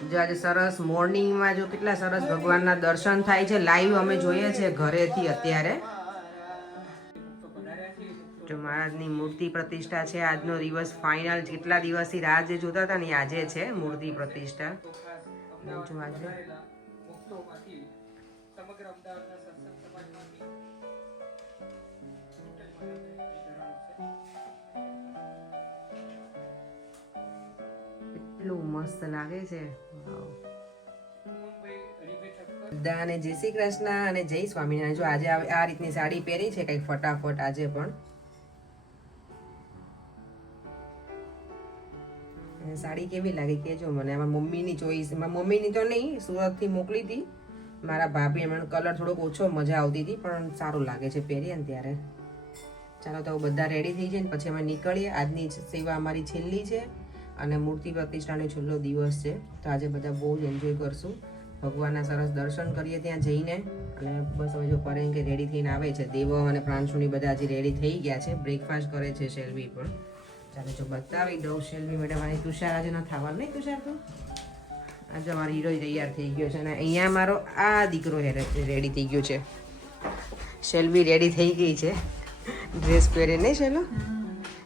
જો આજે સરસ મોર્નિંગમાં જો કેટલા સરસ ભગવાનના દર્શન થાય છે લાઈવ અમે જોઈએ છે ઘરેથી અત્યારે. જો મહારાજની મૂર્તિ પ્રતિષ્ઠા છે, આજનો દિવસ ફાઇનલ કેટલા દિવસથી રાહ જે જોતા હતા ને આજે છે મૂર્તિ પ્રતિષ્ઠા. જો આજે એટલું મસ્ત લાગે છે દા બધાને જય શ્રી કૃષ્ણ અને જય સ્વામિનારાયણ જો આજે આ રીતની સાડી પહેરી છે કંઈક ફટાફટ આજે પણ. સાડી કેવી લાગી કેજો મને. આમાં મમ્મીની ચોઈસ મમ્મીની તો નહીં, સુરતથી મોકલી હતી. મારા ભાભી એમણે કલર થોડોક ઓછો, મજા આવતી હતી, પણ સારું લાગે છે પહેરીએ ને ત્યારે. ચાલો તો બધા રેડી થઈ જાય ને, પછી અમે નીકળીએ. આજની સેવા અમારી છેલ્લી છે. અને મૂર્તિ પ્રતિષ્ઠાનો છેલ્લો દિવસ છે. તો આજે બધા બહુ જ એન્જોય કરશું. ભગવાનના સરસ દર્શન કરીએ ત્યાં જઈને. અને બસ હવે જો પરેન કે રેડી થઈને આવે છે દેવમ અને પ્રાંશુની બધા હજી રેડી થઈ ગયા છે. બ્રેકફાસ્ટ કરે છે શેલ્વી પણ. ચાલો જો બતાવી દઉં શેલ્વી મેડમ આની તુષાર આજે ના થવાનું નહીં તુષાર તો? આજે અમારો હીરો તૈયાર થઈ ગયો છે અને અહીંયા મારો આ દીકરો રેડી થઈ ગયો છે. શેલ્વી રેડી થઈ ગઈ છે. ડ્રેસ પહેરી નહીં શેલો?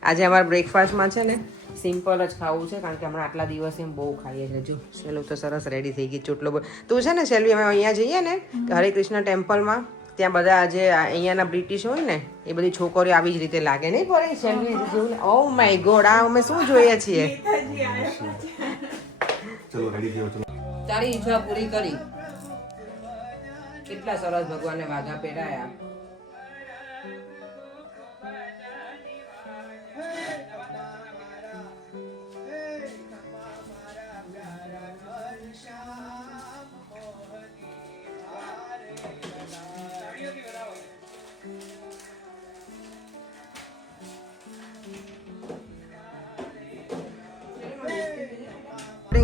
આજે અમારા બ્રેકફાસ્ટમાં છે ને સિમ્પલ જ ખાવું છે કારણ કે હમણાં આટલા દિવસ એમ બહુ ખાઈએ છીએ જો સેલું તો સરસ રેડી થઈ ગઈ ચોટલો તું છે ને સેલવી અમે અહીંયા જઈએ ને હરે કૃષ્ણ ટેમ્પલમાં ત્યાં બધા જે અહીંયાના બ્રિટિશ હોય ને એ બધી છોકરીઓ આવી જ રીતે લાગે. નહીં પડે સેલવી જેવું ઓ માય ગોડ આ અમે શું જોઈએ છીએ? ચલો રેડી થયો ચલો. તારી ઈચ્છા પૂરી કરી. કેટલા સરસ ભગવાનને વાઘા પહેરાયા.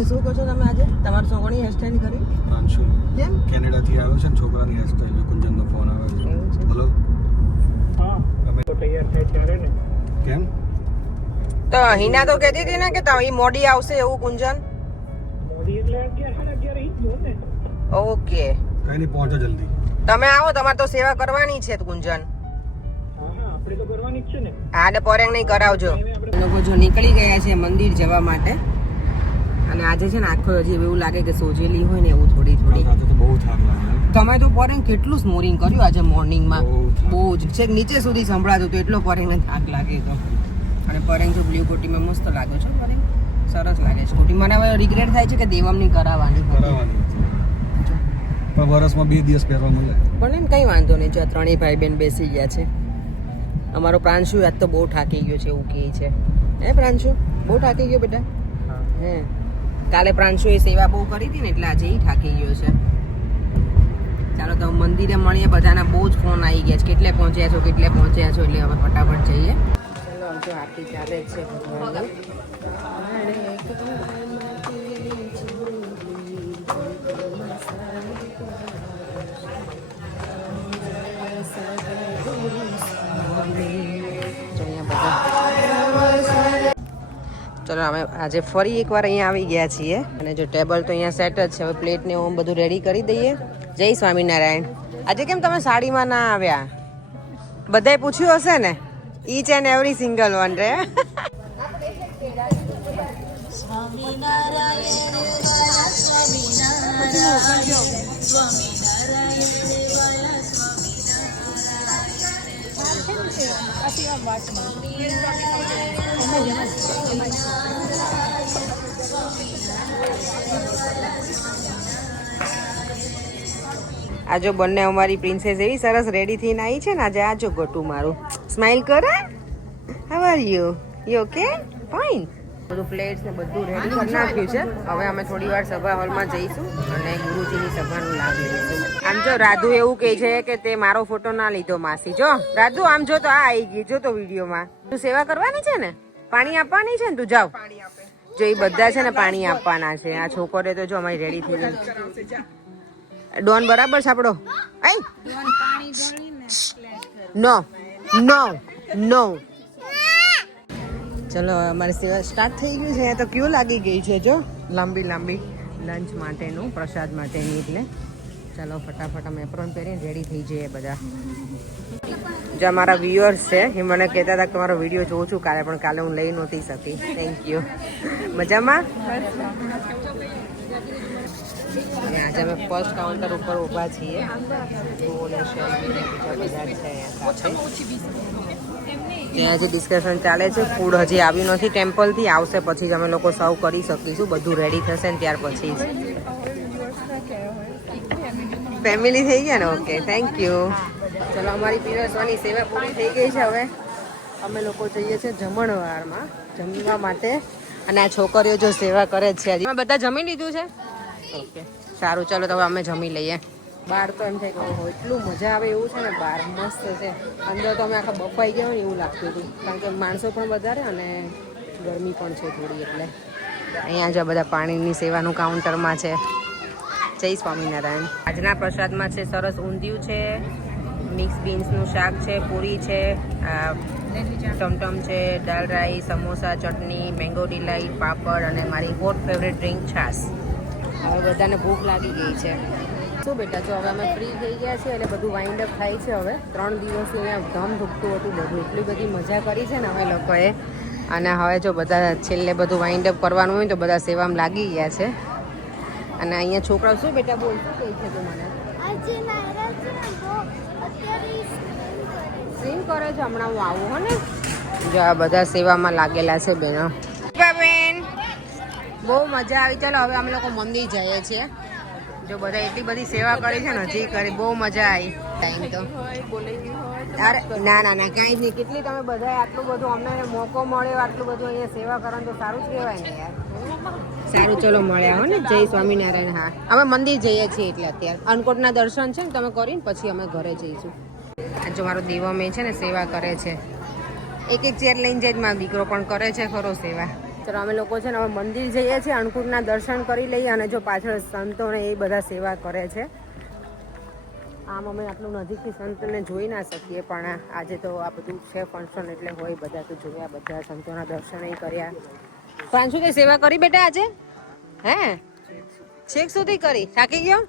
શું કહો છો તમે આજે? તમારે છોકરાની હેરસ્ટાઈલ કરી? અંશુ કેમ? કેનેડાથી આવ્યો છે ને છોકરાની હેરસ્ટાઈલ કુંજનનો ફોન આવે છે. એવું છે? બોલો. તમે કેમ? તો હિના તો કહેતી હતી ને કે તમે મોડી આવશે એવું કુંજન? ઓકે. કઈ નહીં પહોંચો જલ્દી. તમે આવો તમારે તો સેવા કરવાની છે કુંજન. હા ને. પોરેંગ નહીં કરાવજો. લોકો જો નીકળી ગયા છે મંદિર જવા માટે અને આજે છે ને આખો હજી એવું લાગે કે સોજેલી હોય ને એવું થોડી થોડી. તમે તો પરેંગ કેટલું સ્મોરિંગ કર્યું આજે મોર્નિંગમાં બહુ જ. છેક નીચે સુધી સંભળાતું હતું એટલો પરેંગને થાક લાગે તો. અને પરેંગ તો બ્લુ કોટીમાં મસ્ત લાગ્યો છે પરેંગ સરસ લાગે છે. કોટી મને હવે રિગ્રેટ થાય છે કે દેવમની કરાવવાની પણ વરસમાં બે દિવસ પહેરવા મળે. પણ એમ કંઈ વાંધો નહીં જો ત્રણેય ભાઈ બેન બેસી ગયા છે. અમારો પ્રાંશુ યાદ તો બહુ થાકી ગયો છે એવું કહે છે. હે પ્રાંશુ? બહુ થાકી ગયો બેટા? હે. કાલે પ્રાંશુએ સેવા બહુ કરી હતી ને એટલે આજે થાકી ગયો છે. ચાલો તો મંદિરે મળીએ, બધાના બહુ જ ફોન આવી ગયા છે. કેટલે પહોંચ્યા છો, કેટલે પહોંચ્યા છો, એટલે હવે ફટાફટ જઈએ. ચાલો તો આરતી ચાલે છે ભગવાનની. ચલો અમે આજે ફરી એકવાર અહીંયા આવી ગયા છીએ. અને જો ટેબલ તો અહીંયા સેટ જ છે, હવે પ્લેટ ને ઓમ બધું રેડી કરી દઈએ. જય સ્વામિનારાયણ. આજે કેમ તમે સાડીમાં ના આવ્યા? બધાએ પૂછ્યું હશે ને? Each and every single one રે. આ જો બંને અમારી પ્રિન્સેસ એવી સરસ રેડી થઈને આવી છે ને, આજે આ જો ગોટું મારું. સ્માઇલ કરે? How are you you okay fine બધું પ્લેટ્સ ને બધું રેડી કરી નાખ્યું છે. હવે અમે થોડી વાર સભા હોલમાં જઈશું અને ગુરુજીની સભાનો લાભ લઈશું. આમ જો રાધુ એવું કહે છે કે તે મારો ફોટો ના લીધો માસી. જો રાધુ આમ જો તો આ આવી ગઈ, જો તો વિડીયોમાં તું સેવા કરવાની છે ને? પાણી આપવાની છે ને તું? જાવ જો એ બધા છે ને પાણી આપવાના છે. આ છોકરે તો જો અમારી રેડી થઈ ગઈ. ડોન બરાબર સાપડો આઈ નો નો નો. ચલો અમારી સેવા સ્ટાર્ટ થઈ ગયું છે. તો ક્યુ લાગી ગઈ છે જો? લાંબી લાંબી લંચ માટેનું પ્રસાદ માટેની એટલે. ચલો ફટાફટ અમે એપ્રોન પહેરીને રેડી થઈ જઈએ બધા. જે અમારા વ્યુઅર્સ છે, એ મને કહેતા હતા કે મારો વીડિયો જોઉં છું કાલે, પણ કાલે હું લઈ નહોતી શકી. થેન્ક યુ મજામાં? આજે અમે ફર્સ્ટ કાઉન્ટર ઉપર ઊભા છીએ. ત્યાં જે ડિસ્કશન ચાલે છે ફૂડ હજી આવ્યું નથી ટેમ્પલથી આવશે પછી જ અમે લોકો સર્વ કરી શકીશું. બધું રેડી થશે ને ત્યાર પછી જ. ફેમિલી થઈ ગયા ને? ઓકે થેન્ક યુ ચલો, અમારી પીરસવાની સેવા પૂરી થઈ ગઈ છે હવે. અમે લોકો જઈએ છીએ જમણવારમાં, જમવા માટે. અને આ છોકરીઓ જો સેવા કરે છે. હજી બધા જમી લીધું છે? ઓકે, સારું. ચલો, તો હવે અમે જમી લઈએ. બહાર તો એમ થાય કે એટલું મજા આવે એવું છે ને બહાર મસ્ત છે. અંદર તો અમે આખા બફાઈ ગયા હોય ને એવું લાગતું હતું. કારણ કે માણસો પણ વધારે અને ગરમી પણ છે થોડી એટલે. અહીંયા જો બધા પાણીની સેવાનું કાઉન્ટરમાં છે. જય સ્વામિનારાયણ. આજના પ્રસાદમાં છે સરસ ઊંધિયું છે. મિક્સ બીન્સનું શાક છે, પૂરી છે ટમટમ છે, દાલ રાઈ, સમોસા, ચટણી, મેંગો ડિલાઈટ પાપડ અને મારી હોટ ફેવરેટ ડ્રિંક છાશ. હવે બધાને ભૂખ લાગી ગઈ છે. શું બેટા, જો હવે અમે ફ્રી થઈ ગયા છીએ એટલે બધું વાઇન્ડ અપ થાય છે હવે. ત્રણ દિવસ અહીંયા ધમ ધૂકતું હતું બધું. એટલી બધી મજા કરી છે ને અમે લોકોએ. અને હવે જો બધા છેલ્લે બધું વાઇન્ડ અપ કરવાનું હોય તો બધા સેવામાં લાગી ગયા છે. અને અહીંયા છોકરાઓ, શું બેટા બોલ શું કહે છે તું મને? સ્વિમ કરે છે હમણાં હું આવું હો ને? જો આ બધા સેવામાં લાગેલા છે બેનો. બેન બહુ મજા આવી. ચાલો હવે અમે લોકો મંદિર જઈએ છીએ. જો બધા એટલી બધી સેવા કરી છે ને હજી કરી. બહુ મજા આવી. ટાઈમ તો. અરે ના ના ના કાંઈ જ નહીં. કેટલી તમે બધા આટલું બધું અમને મોકો મળ્યો આટલું બધું અહીંયા સેવા કરવાનું તો સારું જ કહેવાય ને યાર. સારું, ચલો મળ્યા હો ને. જય સ્વામિનારાયણ, હા. અમે મંદિર જઈએ છીએ એટલે અત્યારે. અન્નકોટના દર્શન છે ને તમે કરીને પછી અમે ઘરે જઈશું. આ જો મારો દેવમે છે ને સેવા કરે છે. એક એક ચેર લઈને જાય જ મારો દીકરો પણ કરે છે ખરો સેવા. ચલો, અમે લોકો છે ને હવે મંદિર જઈએ છીએ, અન્નકૂટના દર્શન કરી લઈએ અને જો પાછળ સંતોને એ બધા સેવા કરે છે. આમ અમે આટલું નજીકથી સંતને જોઈ ના શકીએ, પણ આજે તો આ બધું છે ફંક્શન એટલે હોય બધા તો જોયા બધા સંતોના દર્શન કર્યા. પાંચસો કઈ સેવા કરી બેટા આજે? હે? છેક સુધી કરી. થાકી ગયો?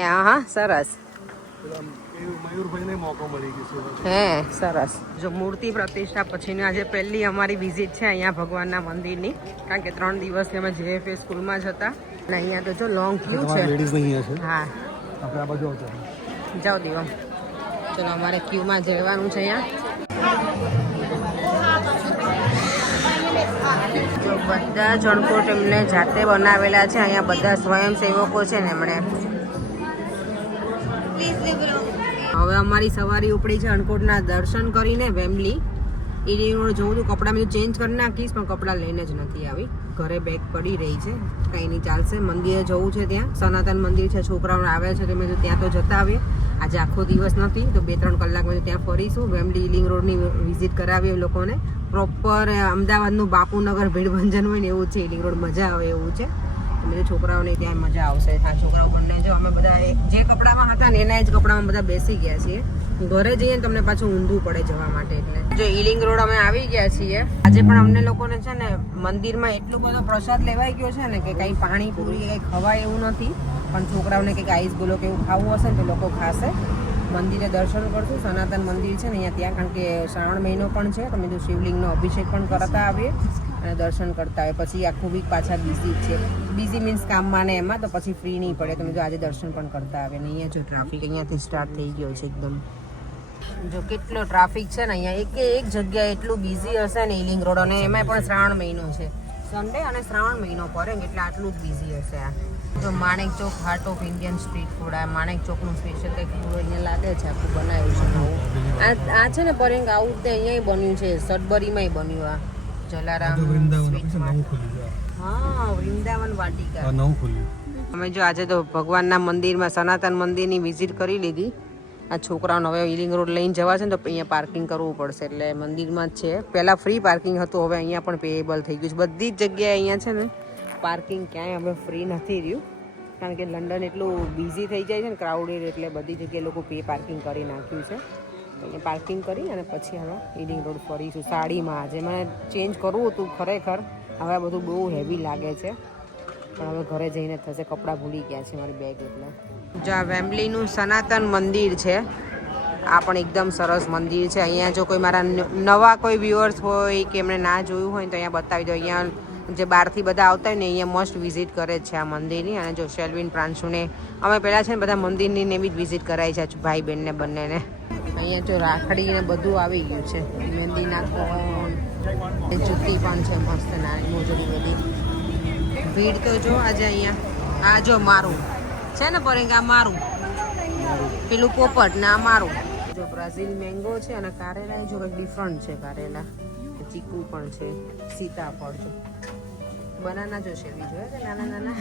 હા સરસ. હે સરસ. જો મૂર્તિ પ્રતિષ્ઠા પછીની આજે પહેલી અમારી વિઝિટ છે અહીંયા ભગવાનના મંદિરની. કારણ કે ત્રણ દિવસથી અમે જેએફએ સ્કૂલમાં જ હતા. અને અહીંયા તો જો લોંગ ક્યુ છે. હા. જાઓ દેવમ ચલો અમારે ક્યુમાં જવાનું છે અહીંયા. જો બધા જણકોટ એમને જાતે બનાવેલા છે. અહીંયા બધા સ્વયંસેવકો છે ને એમણે. હવે અમારી સવારી ઉપડી છે અણકોટના દર્શન કરીને વેમલી. એ જોઉં છું. કપડાં બધું ચેન્જ કરી નાખીશ, પણ કપડાં લઈને જ નથી આવી. ઘરે બેગ પડી રહી છે. કંઈ નહીં ચાલશે. મંદિરે જવું છે ત્યાં. સનાતન મંદિર છે. છોકરાઓ આવે છે, તો મેં ત્યાં તો જતા આવીએ. આજે આખો દિવસ નથી, તો બે ત્રણ કલાકમાં તો ત્યાં ફરીશું. વેમલી ઇલિંગ રોડની વિઝિટ કરાવીએ એ લોકોને. પ્રોપર અમદાવાદનું બાપુનગર ભીડભંજન હોય ને એવું છે ઇલિંગ રોડ મજા આવે એવું છે. બધા છોકરાઓને ત્યાં મજા આવશે. આ છોકરાઓ બંને જો, અમે બધા જે કપડામાં હતા ને એના જ કપડામાં બધા બેસી ગયા છીએ. ઘરે જઈએ તમને પાછું ઊંધું પડે જવા માટે એટલે. જો ઈલિંગ રોડ અમે આવી ગયા છીએ. આજે પણ અમને લોકોને છે ને મંદિરમાં એટલો બધો પ્રસાદ લેવાઈ ગયો છે ને કે કંઈ પાણી પૂરી કંઈ ખવાય એવું નથી. પણ છોકરાઓને કંઈક આઈસ ગોલો કે એવું ખાવું હશે ને તો લોકો ખાશે. મંદિરે દર્શન કરશું. સનાતન મંદિર છે ને અહીંયા ત્યાં, કારણ કે શ્રાવણ મહિનો પણ છે તમે જો શિવલિંગનો અભિષેક પણ કરતા આવીએ અને દર્શન કરતા હોય પછી આખું વીક પાછા બિઝી છે બિઝી મીન્સ કામમાં ને એમાં તો પછી ફ્રી નહીં પડે. તમે જો આજે દર્શન પણ કરતા આવે ને અહીંયા જો ટ્રાફિક અહીંયાથી સ્ટાર્ટ થઈ ગયો છે એકદમ. જો કેટલો ટ્રાફિક છે ને અહીંયા એક એક જગ્યાએ એટલું બિઝી હશે ને ઇલિંગ રોડ અને એમાં પણ શ્રાવણ મહિનો છે. સન્ડે અને શ્રાવણ મહિનો પડે એટલે આટલું જ બિઝી હશે આ. તો Manek Chowk heart of Indian street food આ માણેક ચોકનું સ્પેશિયલ કંઈક ફૂડ અહીંયા લાગે છે આખું બનાવ્યું છે નવું. આ આ છે ને પરેંગ આવું તે અહીંયા બન્યું છે સડબરીમાંય બન્યું આ. જલારામ હા વૃંદાવન વાટિકા. નવું ખુલ્યું. અમે જો આજે તો ભગવાનના મંદિરમાં સનાતન મંદિરની વિઝિટ કરી લીધી. આ છોકરાઓને હવે ઇલિંગ રોડ લઈને જવા છે ને તો અહીંયા પાર્કિંગ કરવું પડશે એટલે મંદિરમાં જ છે. પહેલાં ફ્રી પાર્કિંગ હતું, હવે અહીંયા પણ પેએબલ થઈ ગયું છે. બધી જ જગ્યાએ અહીંયા છે ને પાર્કિંગ ક્યાંય હવે ફ્રી નથી રહ્યું. કારણ કે લંડન એટલું બિઝી થઈ જાય છે ને ક્રાઉડેડ એટલે બધી જગ્યાએ લોકો પે પાર્કિંગ કરી નાખ્યું છે. અહીંયા પાર્કિંગ કરી અને પછી હવે ઇલિંગ રોડ ફરીશું. સાડીમાં આજે મને ચેન્જ કરવું હતું ખરેખર. હવે આ બધું બહુ હેવી લાગે છે. પણ હવે ઘરે જઈને થશે, કપડાં ભૂલી ગયા છે મારી બેગ એટલે. જો આ વેમ્બલીનું સનાતન મંદિર છે. આ પણ એકદમ સરસ મંદિર છે. અહીંયા જો કોઈ મારા નવા કોઈ વ્યુઅર્સ હોય કે એમણે ના જોયું હોય તો અહીંયા બતાવી દો અહીંયા જે બહારથી બધા આવતા હોય ને અહીંયા મસ્ટ વિઝિટ કરે છે આ મંદિરની. અને જો શેલ્વિન પ્રાંશુને, અમે પહેલાં છે ને બધા મંદિરની ને એવી જ વિઝિટ કરાવી છે ભાઈ બહેનને બંનેને. અહીંયા જો રાખડી ને બધું આવી ગયું છે. મહેંદીના કોણ જુતી પણ છે મસ્ત નાની મોજડી બધી. ભીડ તો જો આજે અહીંયા, આ જો મારું. છે ને પરેંગા મારું. પેલું પોપટ ને આ મારું. જો બ્રાઝિલ મેંગો છે અને કારેલા જો કંઈક ડિફરન્ટ છે કારેલા. ચીકુ પણ છે સીતાફળ છે. બનાના જો શેરવી જોઈએ નાના નાના?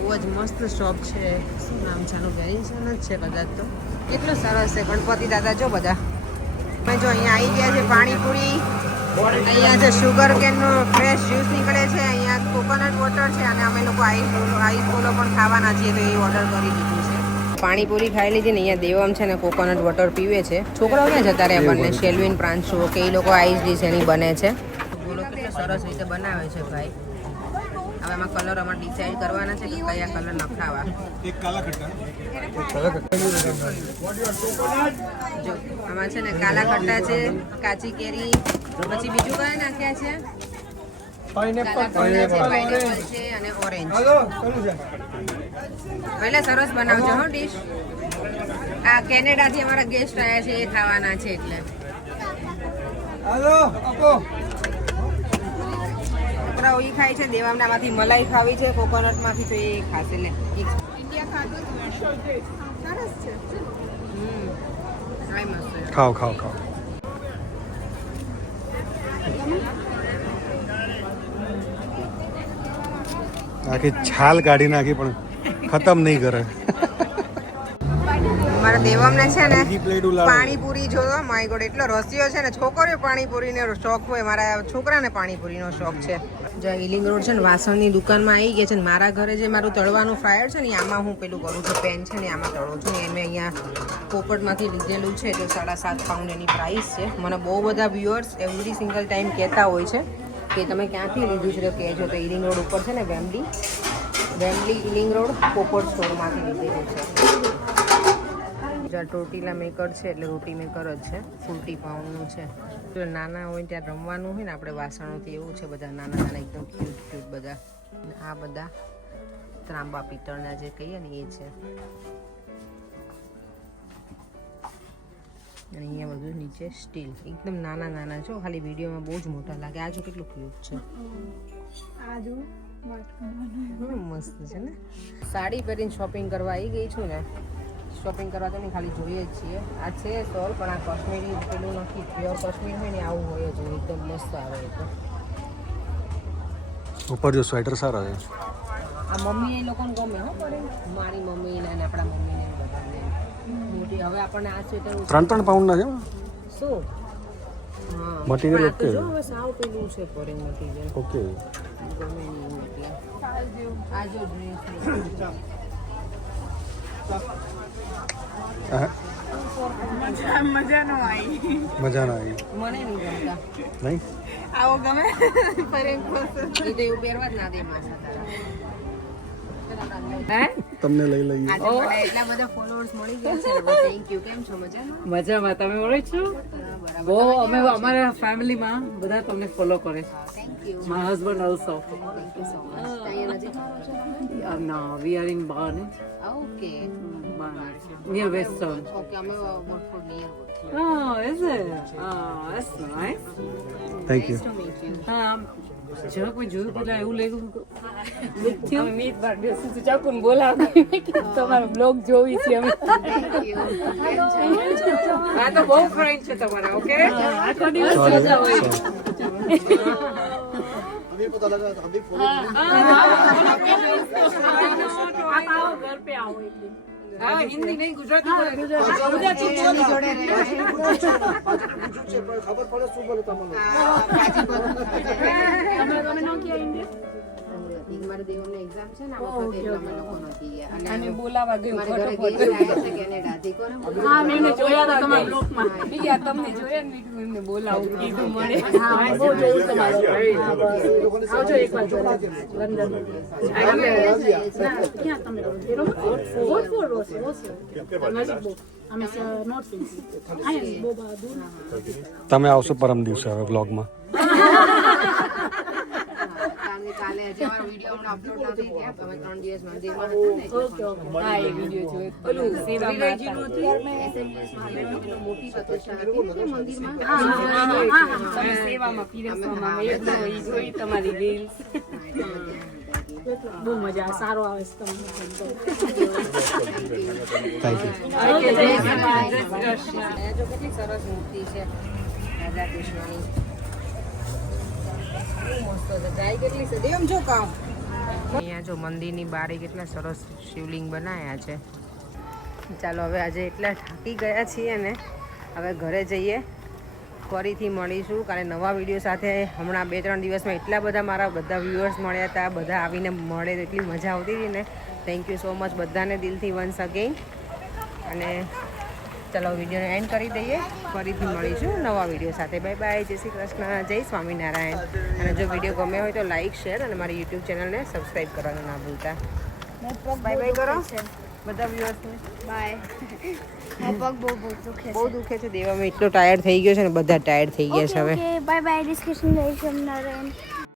બહુ જ મસ્ત શોપ છે. શું નામ છે આનું? વેરિએશન જ છે કદાચ તો. કેટલો સરસ છે. ગણપતિ દાદા, જો બધા. મેં જો અહીંયા આવી ગયા છે પાણીપુરી. અહીંયા જે શુગર કેનનો ફ્રેશ જ્યુસ નીકળે છે અહીંયા કોકોનટ વોટર છે અને અમે લોકો આઈસ આઈસ બોલો પણ ખાવાના છીએ તો એ ઓર્ડર કરી દીધું છે. પાણીપુરી ખાઈ લીધી ને અહીંયા દેવમ છે ને કોકોનટ વોટર પીવે છે. છોકરાઓ ક્યાં જતા રહ્યા બંને શેલ્વિન પ્રાંશુ કે એ લોકો આઈસ ડીશ એની બને છે. બોલો કેટલો સરસ રીતે બનાવે છે ભાઈ. હવે આમાં કલર અમારે ડિસાઈડ કરવાના છે કે કયા કલર નખાવા. એક કાલા ખટ્ટા. જો આમાં છે ને કાલા કટ્ટા છે કાચી કેરી પછી બીજું કયા નાખ્યા છે? પહેલા સરસ બનાવજો હો ડીશ આ કેનેડાથી અમારા ગેસ્ટ આવ્યા છે એ ખાવાના છે એટલે. છોકરાઓ ઈ ખાય છે દેવામનામાંથી મલાઈ ખાવી છે કોકોનટમાંથી તો એ ખાશે લે. છે. ખાઓ ખાઓ ખાઓ. આખી છાલ કાઢી નાખી પણ ખતમ નહીં કરે. મારા દેવમને છે ને. પાણીપુરી જો માય ગોડ એટલો રસિયો છે ને છોકરીઓ પાણીપુરીનો શોખ હોય મારા છોકરાને પાણીપુરીનો શોખ છે. જો ઇલિંગ રોડ છે ને, વાસણની દુકાનમાં આવી ગયા છે ને, મારા ઘરે જે મારું તળવાનું ફ્રાયર છે ને આમાં હું પેલું કરું છું, પેન છે ને આમાં તળું છું ને મેં અહીંયા પોપટમાંથી લીધેલું છે, તો સાડા સાત પાઉન્ડ એની પ્રાઇસ છે. મને બહુ બધા વ્યુઅર્સ એવરી સિંગલ ટાઈમ કહેતા હોય છે કે તમે ક્યાંથી લીધું છે કહેજો તો ઇલિંગ રોડ ઉપર છે ને વેમ્બલી વેમ્બલી ઇલિંગ રોડ પોપટ સ્ટોરમાંથી લીધેલું છે. જ્યાં ટોટીલા મેકર છે, એટલે રોટી મેકર જ છે, ફૂલટી પાઉન્ડનું છે. જો નાના હોય ત્યાં રમવાનું હોય ને આપણે વાસણોથી એવું છે બધા નાના નાના એકદમ ક્યુટ ક્યુટ બધા. આ બધા ત્રાંબા પિત્તળના જે કહીએ ને એ છે. અને અહીંયા બધું નીચે સ્ટીલ એકદમ નાના નાના છો ખાલી વિડીયોમાં બહુ જ મોટા લાગે. આ જો કેટલું ક્યુટ છે. મસ્ત છે ને. સાડી પહેરીને શોપિંગ કરવા આવી ગઈ છું ને. શોપિંગ કરવા તો નહીં ખાલી જોઈએ જ છીએ. આ છે સ્ટોલ પણ આ કશ્મીરી પેલું નથી પ્યોર કશ્મીર હોય ને આવું હોય જ એકદમ મસ્ત આવે તો. ઉપર જો સ્વેટર સારા છે. આ મમ્મી એ લોકોને ગમે હો પડે મારી મમ્મી ને આપણા મમ્મી ને બધાને. મોટી હવે આપણને આ સ્વેટર ત્રણ ત્રણ પાઉન્ડના છે શું? okay. જો હવે સાવ પેલું છે ફોરેન મટીરિયલ ઓકે ગમે નહીં એટલે આ જો ડ્રેસ મજા ના આવી મને નહીં ગમતા. નહીં? આવો ગમે. ફરેન એ તો એવું પહેરવા જ ના દે માસા તમને લઈ લઈએ. એટલા બધા ફોલોઅર્સ મળી ગયા છે થેન્ક યુ કેમ છો? મજામાં? મજામાં. તમે ઓળખ છો? બહુ અમે અમારા ફેમિલીમાં બધા તમને ફોલો કરે છે. Thank you my husband also thank you so much અહીંયા નજીક ના we are in Barn okay near western okay અમે Watford near Oh, is it? Oh, that's nice. Thank you to meet you હા જો કોઈ જોયું પેલા એવું લાગ્યું અમે મીત બાર બેસું છું ચાકુન બોલાવી તમારો બ્લોગ જોવી છે અમે આ તો બહુ ફ્રેન્ડ છે તમારા ઓકે આખો દિવસ જોતા હોય ઘર पे આવો એટલે હા હિન્દી નહીં ગુજરાતી બોલે ગુજરાતી એમની જોડે રહે તમે તમે નો કિયા ઇન્ડિયા નથી મારે એક્ઝામ છે ને આ વખતે એટલે અમે લોકો નથી ગયા અને અને બોલાવા ગયું ફટોફટ ગેસ્ટ આવ્યા છે કેનેડાથી કોને હા મેં જોયા હતા તમારા બ્લોગમાં ઈ તમને જોયા ને મેં એમને બોલાવું કીધું મળે હા બહુ જોયું તમારું. આવજો એકવાર જોવા લંડન. ક્યાં તમે રહો છો? વોટફોર્ડ રહો છો વોટફોર્ડ નજીક બહુ અમે નોર્થ સિટી અહીંયા બહુ બહાર દૂર તમે આવશો પરમ દિવસે હવે વ્લોગમાં કારણ કાલે હજી અમારો વીડિયો હમણાં અપલોડ નથી થયા અમે ત્રણ દિવસ મંદિરમાં હતા ને એટલે ઓકે. ઓકે હા એ વીડિયો જોયો પેલું સેવામાં હતા. SMS માં મોટી પ્રતિષ્ઠા હતી ને મંદિરમાં? હા હા હા હા સેવામાં પીરસવામાં મેં એકદમ ઈ જોઈ તમારી રીલ્સ બહુ મજા આવે સારો આવે છે તમને થેન્ક યુ અહીંયા જો કેટલી સરસ મૂર્તિ છે રાધા કૃષ્ણની બહુ મસ્ત છે ગાય કેટલી છે દેવમ જો કામ અહીંયા જો મંદિરની બારે કેટલા સરસ શિવલિંગ બનાવ્યા છે. ચાલો હવે આજે એટલા થાકી ગયા છીએ ને, હવે ઘરે જઈએ. ફરીથી મળીશું. કારણ નવા વીડિયો સાથે હમણાં બે ત્રણ દિવસમાં એટલા બધા મારા બધા વ્યુઅર્સ મળ્યા હતા, બધા આવીને મળે એટલી મજા આવતી હતી ને. થેન્ક યુ સો મચ બધાને દિલથી વન્સ અગેન અને ચલો વિડીયોને એન્ડ કરી દઈએ. ફરીથી મળીશું નવા વીડિયો સાથે. બાય બાય જય શ્રી કૃષ્ણ. જય સ્વામિનારાયણ. અને જો વીડિયો ગમે હોય તો લાઇક શેર અને મારી યુટ્યુબ ચેનલને સબસ્ક્રાઈબ કરવાનું ના ભૂલતા. બાય બાય કરો. બધા વ્યુઅર્સને બાય પગ બહુ બહુ દુખે બહુ દુખે છે દેવામાં. એટલો ટાયર્ડ થઈ ગયો છે ને બધા ટાયર્ડ થઈ ગયા છે હવે. બાય બાય ડિસ્કશન જય સોમનારાયણ